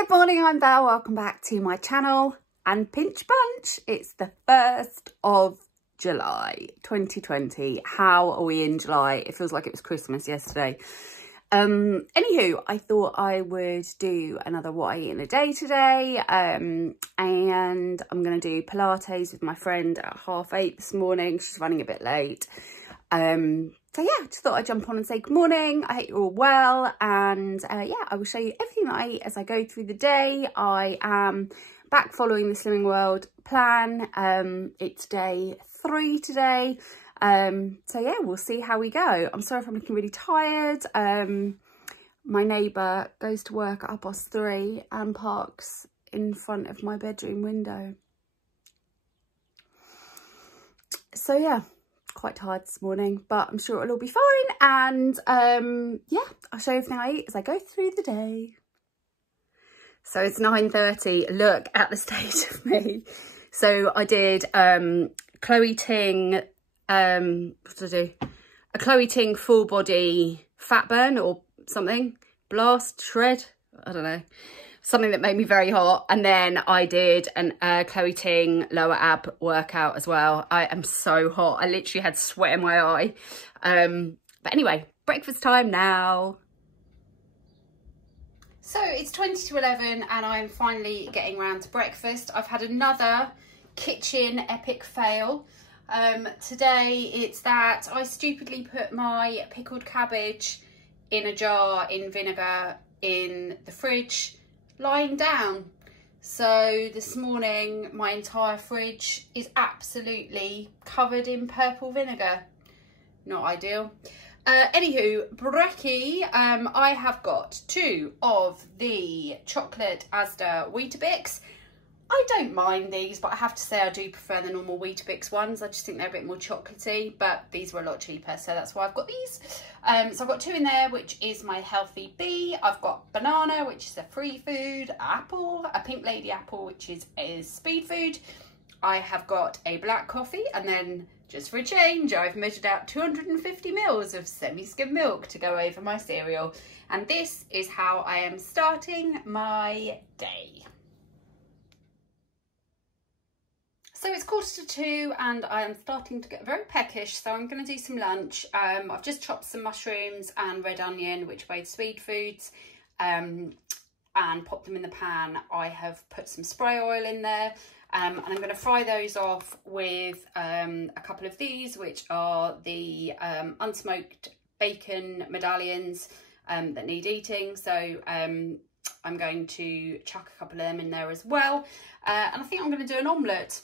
Good morning, I'm Belle. Welcome back to my channel and Pinch Bunch. It's the 1st of July 2020. How are we in July? It feels like it was Christmas yesterday. Anywho, I thought I would do another what I eat in a day today. And I'm going to do Pilates with my friend at 8:30 this morning. She's running a bit late. So yeah, just thought I'd jump on and say good morning. I hope you're all well. And yeah, I will show you everything that I eat as I go through the day. I am back following the Slimming World plan. It's day 3 today. So yeah, we'll see how we go. I'm sorry if I'm looking really tired. My neighbour goes to work at 3:30 and parks in front of my bedroom window. So yeah, quite tired this morning, but I'm sure it'll all be fine. And yeah, I'll show you everything I eat as I go through the day. So it's 9:30. Look at the state of me. So I did Chloe Ting, what did I do? A Chloe Ting full body fat burn or something, blast, shred, I don't know, something that made me very hot. And then I did an Chloe Ting lower ab workout as well. I am so hot. I literally had sweat in my eye. But anyway, breakfast time now. So it's 20 to 11 and I'm finally getting round to breakfast. I've had another kitchen epic fail. Today it's that I stupidly put my pickled cabbage in a jar in vinegar in the fridge lying down. So this morning my entire fridge is absolutely covered in purple vinegar. Not ideal. Anywho, brekkie, I have got 2 of the chocolate Asda Weetabix. I don't mind these, but I have to say I do prefer the normal Weetabix ones. I just think they're a bit more chocolatey, but these were a lot cheaper, so that's why I've got these. So I've got 2 in there, which is my healthy bee. I've got banana, which is a free food, apple, a pink lady apple, which is speed food. I have got a black coffee, and then just for a change, I've measured out 250 mils of semi-skim milk to go over my cereal. And this is how I am starting my day. So it's 1:45 and I am starting to get very peckish, so I'm going to do some lunch. I've just chopped some mushrooms and red onion, which are both speed foods, and popped them in the pan. I have put some spray oil in there, and I'm going to fry those off with a couple of these, which are the unsmoked bacon medallions that need eating. So I'm going to chuck a couple of them in there as well. And I think I'm going to do an omelette.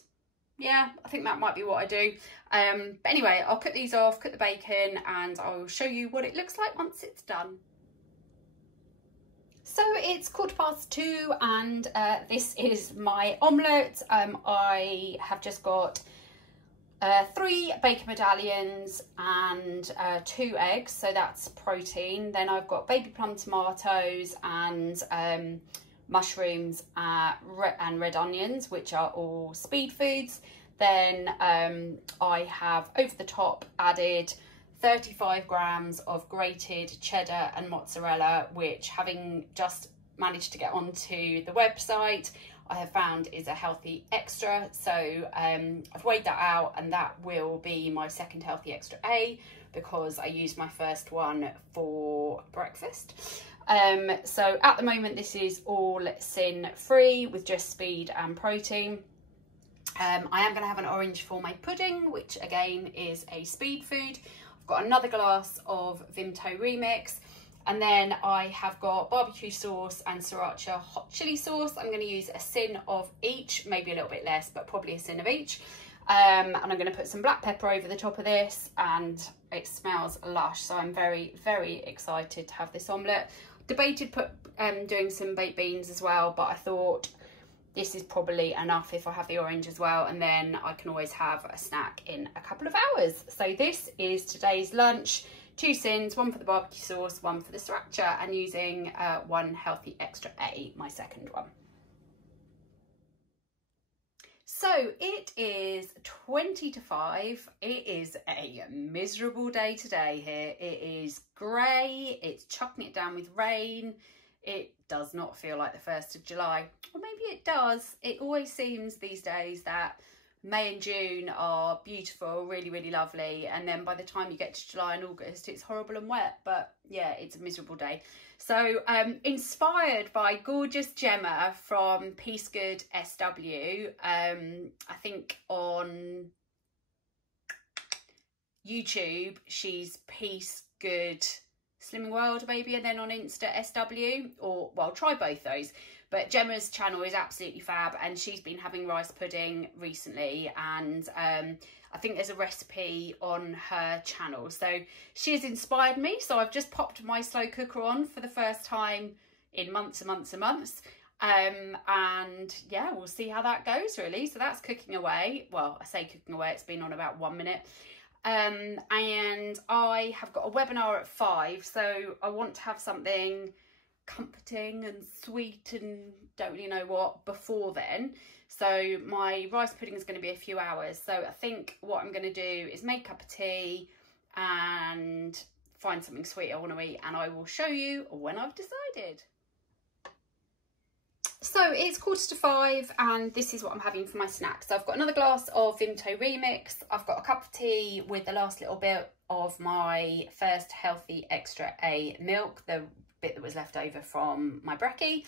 Yeah, I think that might be what I do. But anyway, I'll cut these off, cut the bacon, and I'll show you what it looks like once it's done. So it's 2:15 and this is my omelette. I have just got 3 bacon medallions and 2 eggs, so that's protein. Then I've got baby plum tomatoes and mushrooms and red onions, which are all speed foods. Then I have over the top added 35 grams of grated cheddar and mozzarella, which, having just managed to get onto the website, I have found is a healthy extra. So I've weighed that out, and that will be my second healthy extra A, because I used my first one for breakfast. So at the moment this is all sin free with just speed and protein. I am going to have an orange for my pudding, which again is a speed food. I've got another glass of Vimto Remix, and then I have got barbecue sauce and sriracha hot chili sauce. I'm going to use a sin of each, maybe a little bit less, but probably a sin of each. And I'm going to put some black pepper over the top of this, and it smells lush. So I'm very, very excited to have this omelette. Debated doing some baked beans as well, but I thought this is probably enough if I have the orange as well, and then I can always have a snack in a couple of hours. So this is today's lunch. 2 sins, 1 for the barbecue sauce, 1 for the sriracha, and using 1 healthy extra A, my second one. So it is 20 to 5. It is a miserable day today here. It is grey, it's chucking it down with rain. it does not feel like the 1st of July. Or maybe it does. It always seems these days that May and June are beautiful, really, really lovely. And then by the time you get to July and August, it's horrible and wet. But yeah, it's a miserable day. So inspired by gorgeous Gemma from Peace Good SW, I think on YouTube, she's Peace Good Slimming World maybe, and then on Insta SW, or well, try both those. But Gemma's channel is absolutely fab, and she's been having rice pudding recently, and I think there's a recipe on her channel. So she has inspired me, so I've just popped my slow cooker on for the first time in months and months and months. And yeah, we'll see how that goes really. So that's cooking away. Well, I say cooking away, it's been on about 1 minute. And I have got a webinar at 5, so I want to have something comforting and sweet and don't really know what before then. So my rice pudding is going to be a few hours. So I think what I'm going to do is make a cup of tea and find something sweet I want to eat, and I will show you when I've decided. So it's 4:45 and this is what I'm having for my snack. So I've got another glass of Vimto Remix. I've got a cup of tea with the last little bit of my first healthy extra A milk, the bit that was left over from my brekkie.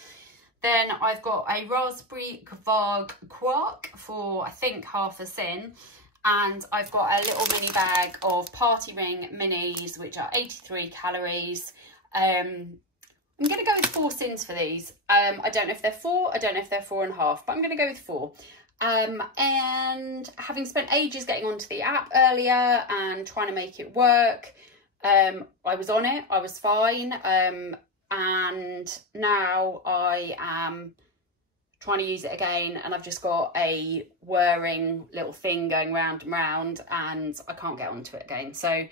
Then I've got a raspberry kvarg quark for I think half a sin. And I've got a little mini bag of Party Ring minis, which are 83 calories. I'm going to go with 4 sins for these. I don't know if they're 4, I don't know if they're 4.5, but I'm going to go with 4. And having spent ages getting onto the app earlier and trying to make it work, I was on it, I was fine. And now I am trying to use it again, and I've just got a whirring little thing going round and round, and I can't get onto it again. So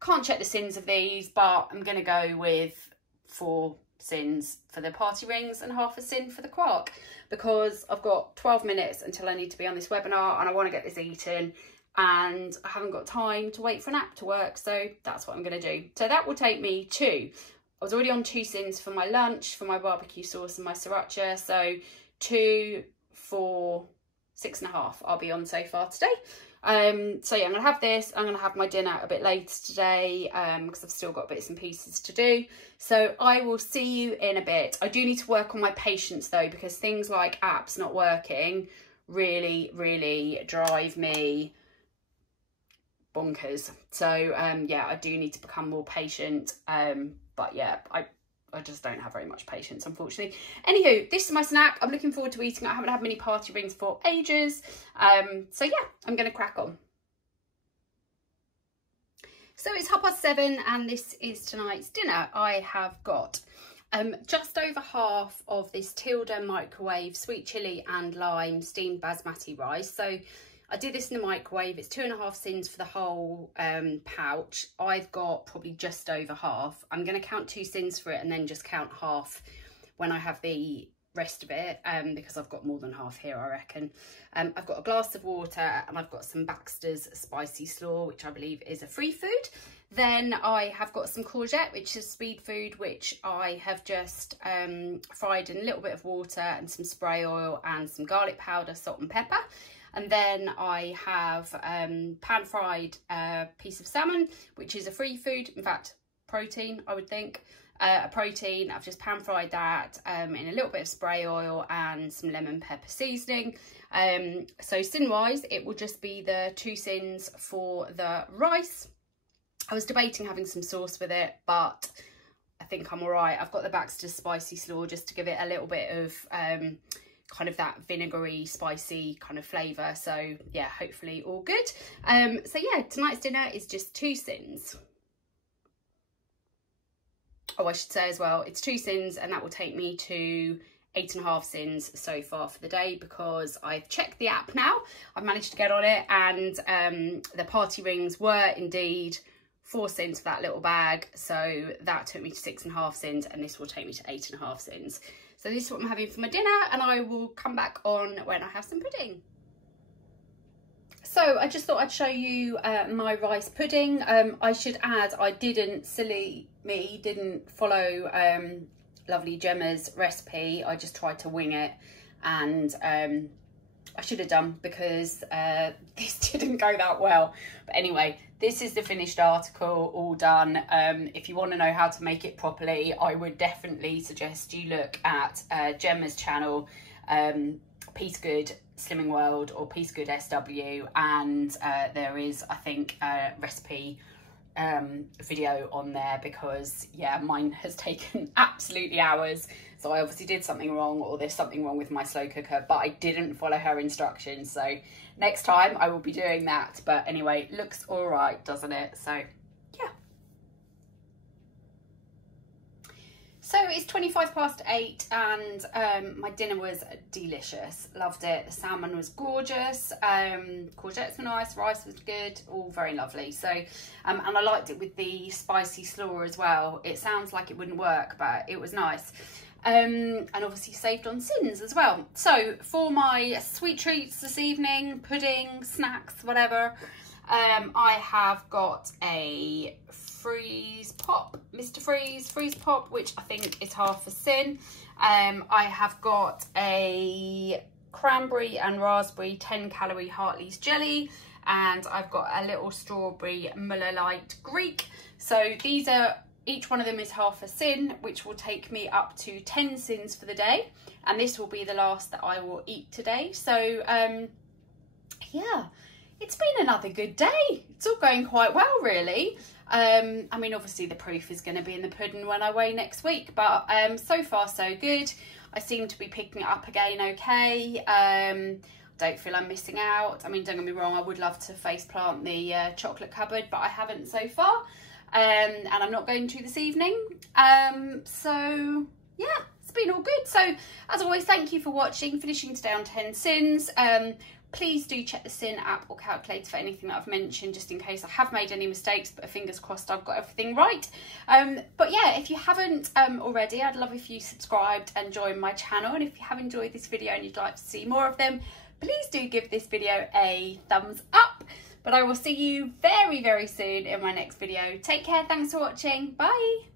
can't check the sins of these, but I'm going to go with 4 sins for the party rings and half a sin for the quark, because I've got 12 minutes until I need to be on this webinar and I want to get this eaten, and I haven't got time to wait for an app to work. So that's what I'm going to do. So that will take me to, I was already on 2 sins for my lunch, for my barbecue sauce and my sriracha. So 2, 4, 6.5 I'll be on so far today. So yeah, I'm gonna have this. I'm gonna have my dinner a bit later today because I've still got bits and pieces to do. So I will see you in a bit. I do need to work on my patience though, because things like apps not working really drive me bonkers. So yeah, I do need to become more patient. But yeah, I just don't have very much patience, unfortunately. Anywho, this is my snack. I'm looking forward to eating it. I haven't had many party rings for ages. So yeah, I'm going to crack on. So it's 7:30 and this is tonight's dinner. I have got just over half of this Tilda microwave sweet chilli and lime steamed basmati rice. So I did this in the microwave. It's 2.5 sins for the whole pouch. I've got probably just over half. I'm going to count 2 sins for it and then just count half when I have the rest of it, because I've got more than half here, I reckon. I've got a glass of water and I've got some Baxter's spicy slaw, which I believe is a free food. Then I have got some courgette, which is speed food, which I have just fried in a little bit of water and some spray oil and some garlic powder, salt and pepper. And then I have pan fried piece of salmon, which is a free food, in fact, protein, I would think. A protein, I've just pan fried that in a little bit of spray oil and some lemon pepper seasoning. So sin wise, it will just be the 2 sins for the rice. I was debating having some sauce with it, but I think I'm all right. I've got the Baxter's spicy slaw just to give it a little bit of kind of that vinegary, spicy kind of flavour. So yeah, hopefully all good. So yeah, tonight's dinner is just 2 sins. Oh, I should say as well, it's 2 sins and that will take me to 8.5 sins so far for the day, because I've checked the app now. I've managed to get on it, and the party rings were indeed 4 sins for that little bag. So that took me to 6.5 sins, and this will take me to 8.5 sins. So this is what I'm having for my dinner, and I will come back on when I have some pudding. So I just thought I'd show you my rice pudding. I should add, I didn't, silly me, didn't follow lovely Gemma's recipe, I just tried to wing it, and I should have done, because this didn't go that well. But anyway, this is the finished article, all done. If you want to know how to make it properly, I would definitely suggest you look at Gemma's channel, Peace Good Slimming World or Peace Good SW, and there is, I think, a recipe video on there, because yeah, mine has taken absolutely hours. So I obviously did something wrong, or there's something wrong with my slow cooker, but I didn't follow her instructions. So next time I will be doing that. But anyway, looks all right, doesn't it? So yeah. So it's 8:25, and my dinner was delicious. Loved it. The salmon was gorgeous. Courgettes were nice. Rice was good. All very lovely. So, and I liked it with the spicy slaw as well. It sounds like it wouldn't work, but it was nice. And obviously saved on sins as well. So for my sweet treats this evening, pudding, snacks, whatever, I have got a freeze pop, Mr. Freeze pop, which I think is half a sin. I have got a cranberry and raspberry 10-calorie Hartley's jelly, and I've got a little strawberry Muller Light Greek. So these are, each one of them is half a sin, which will take me up to 10 sins for the day, and this will be the last that I will eat today. So yeah, it's been another good day. It's all going quite well, really. I mean, obviously the proof is going to be in the pudding when I weigh next week, but so far so good. I seem to be picking it up again okay. Don't feel I'm missing out. I mean, don't get me wrong, I would love to face plant the chocolate cupboard, but I haven't so far, and I'm not going to this evening. So yeah, it's been all good. So as always, thank you for watching, finishing today on 10 sins. Please do check the sin app or calculator for anything that I've mentioned, just in case I have made any mistakes, but fingers crossed I've got everything right. But yeah, if you haven't already, I'd love if you subscribed and joined my channel. And if you have enjoyed this video and you'd like to see more of them, please do give this video a thumbs up. But I will see you very, very soon in my next video. Take care, thanks for watching, bye.